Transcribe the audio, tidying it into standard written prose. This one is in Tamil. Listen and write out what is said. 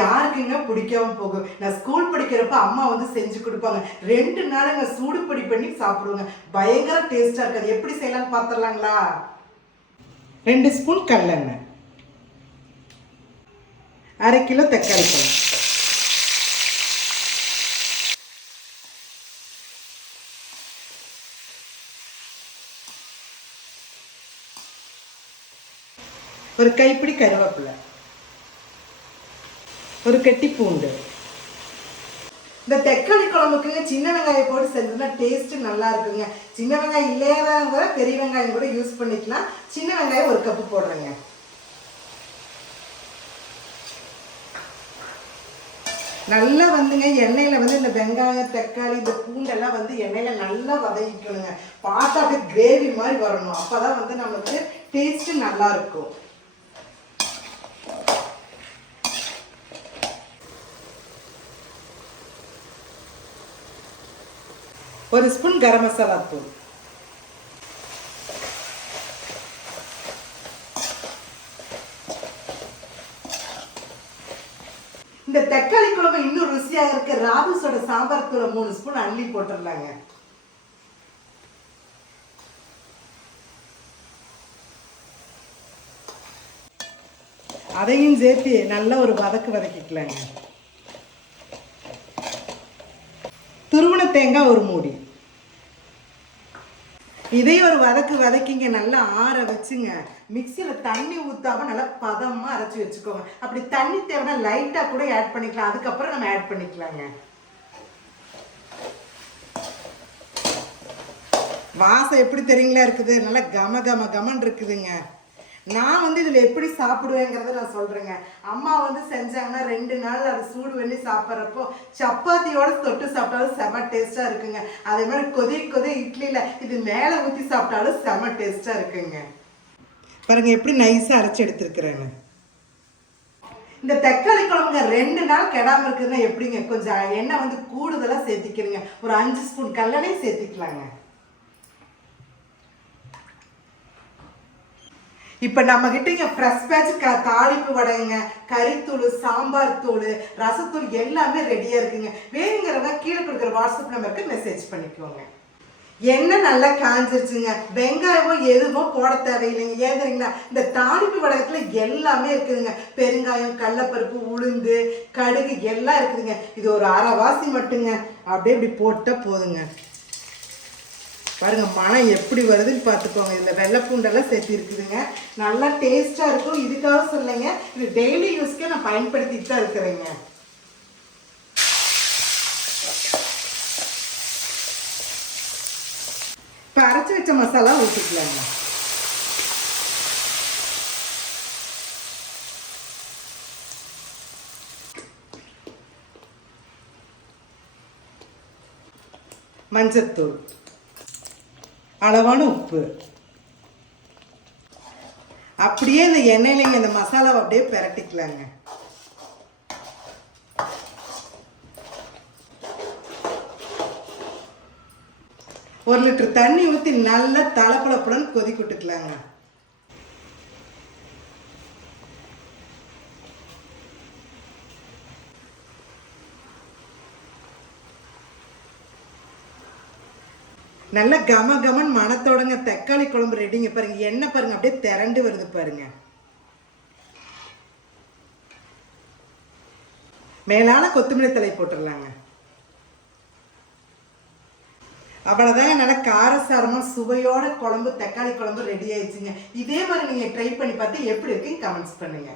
யாருக்குங்க பிடிக்காம போகும். நான் ஸ்கூல் படிக்கிறப்ப அம்மா வந்து செஞ்சு கொடுப்பாங்க. 2 நாளுங்க சூடுபடி பண்ணி சாப்பிடுவோங்க. பயங்கர டேஸ்டா இருக்காது. எப்படி செய்யலாம்னு பார்த்துடலாங்களா? 2 ஸ்பூன் கடலெண்ணெய், 1/2 கிலோ தக்காளி பழம், ஒரு கைப்பிடி கருவேப்பிலை, ஒரு கட்டி பூண்டு. இந்த தக்காளி குழம்புக்குங்க சின்ன வெங்காயம் போட்டு செஞ்சோம்னா டேஸ்ட் நல்லா இருக்குங்க. சின்ன வெங்காயம் இல்லையாங்க பெரிய வெங்காயம் கூட யூஸ் பண்ணிக்கலாம். சின்ன வெங்காயம் 1 கப்பு போடுறேங்க. நல்லா வந்துங்க எண்ணெயில் வந்து இந்த வெங்காயம் தக்காளி இந்த பூண்டெல்லாம் வந்து எண்ணெயில் நல்லா வதக்கிக்கணுங்க. பார்த்தா அப்படியே கிரேவி மாதிரி வரணும். அப்போ தான் வந்து நம்மளுக்கு டேஸ்ட்டு நல்லா இருக்கும். ஒரு ஸ்பூன் கரம் மசாலா தூள், இந்த தக்காளி குழம்பு இன்னும் ருசியாக இருக்க ராபுஸோட சாம்பார் தூளை 3 ஸ்பூன் அள்ளி போட்டுடலாங்க. அதையும் சேர்த்து நல்லா ஒரு வதக்கிக்கலாங்க. துருவன தேங்காய் 1 மூடி. இதே ஒரு வதக்கிங்க. நல்லா ஆற வச்சுங்க. மிக்சியில் தண்ணி ஊற்றாம நல்லா பதமாக அரைச்சி வச்சுக்கோங்க. அப்படி தண்ணி தேவைன்னா லைட்டாக கூட ஆட் பண்ணிக்கலாம். அதுக்கப்புறம் நம்ம ஆட் பண்ணிக்கலாங்க. வாசம் எப்படி தெரியுங்களா இருக்குது? நல்லா கமன் இருக்குதுங்க. நான் வந்து இதில் எப்படி சாப்பிடுவேங்கிறத நான் சொல்கிறேங்க. அம்மா வந்து செஞ்சாங்கன்னா 2 நாள் அது சூடு பண்ணி சாப்பிட்றப்போ சப்பாத்தியோட தொட்டு சாப்பிட்டாலும் செம டேஸ்ட்டாக இருக்குங்க. அதே மாதிரி கொதி இட்லியில் இது மேலே ஊற்றி சாப்பிட்டாலும் செம டேஸ்ட்டாக இருக்குங்க. பாருங்கள் எப்படி நைஸாக அரைச்சி எடுத்துருக்குறேன்னு. இந்த தக்காளி குழம்புங்க 2 நாள் கெடாமல் இருக்குதுன்னா எப்படிங்க? கொஞ்சம் எண்ணெய் வந்து கூடுதலாக சேர்த்திக்கிறீங்க. ஒரு 5 ஸ்பூன் கல்லெண்ணெய் சேர்த்திக்கலாங்க. இப்போ நம்ம கிட்ட இங்கே ஃப்ரெஷ் பேட்ச் தாளிப்பு வடைங்க, கறித்தூள், சாம்பார் தூள், ரசத்தூள் எல்லாமே ரெடியாக இருக்குங்க. வேணுங்கிறவங்க கீழே கொடுக்குற வாட்ஸ்அப் நம்பருக்கு மெசேஜ் பண்ணிக்கோங்க. எண்ணெய் நல்லா காஞ்சிருச்சுங்க. வெங்காயமோ எதுவும் போட தேவையில்லைங்க. ஏன் தெரியுங்களா? இந்த தாளிப்பு வடகத்தில் எல்லாமே இருக்குதுங்க. பெருங்காயம், கடலைப்பருப்பு, உளுந்து, கடுகு எல்லாம் இருக்குதுங்க. இது ஒரு அரைவாசி மட்டுங்க. அப்படியே இப்படி போட்டால் போதுங்க. பாருங்கள் மனம் எப்படி வருதுன்னு பார்த்துக்கோங்க. இதில் வெள்ளைப்பூண்டெல்லாம் சேர்த்து இருக்குதுங்க. நல்லா டேஸ்ட்டாக இருக்கும். இதுக்காக சொல்லைங்க, இது டெய்லி யூஸ்க்கே நான் பயன்படுத்திட்டு தான் இருக்கிறேங்க. இப்போ அரைச்சி வச்ச மசாலா ஊற்றிக்கலாங்க. மஞ்சத்தூள், அளவான உப்பு. அப்படியே இந்த எண்ணெயில இந்த மசாலாவை அப்படியே பிரட்டிக்கலாங்க. ஒரு லிட்டர் தண்ணி ஊற்றி நல்லா தலப்பழப்புடன் கொதிக்க விட்டுக்கலாங்க. நல்ல கமன் மணத்தோடங்க தக்காளி குழம்பு ரெடிங்க. பாருங்க எண்ணெய் பாருங்க அப்படியே திரண்டு வருது பாருங்க. மேலான கொத்தமல்லி தழை போட்டுடலாங்க. அவ்வளோதாங்க. நல்லா காரசாரமாக சுவையோட குழம்பு தக்காளி குழம்பு ரெடி ஆயிடுச்சுங்க. இதே மாதிரி நீங்கள் ட்ரை பண்ணி பார்த்து எப்படி இருக்குன்னு கமெண்ட்ஸ் பண்ணுங்க.